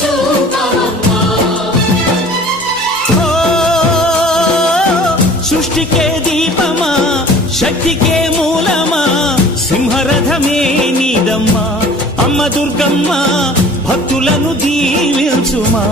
చూపావమ్మా. సృష్టికే దీపమా, శక్తికే మూలమా, సింహరథమే నీదమ్మా. అమ్మ దుర్గమ్మ భక్తులను దీవించుమా.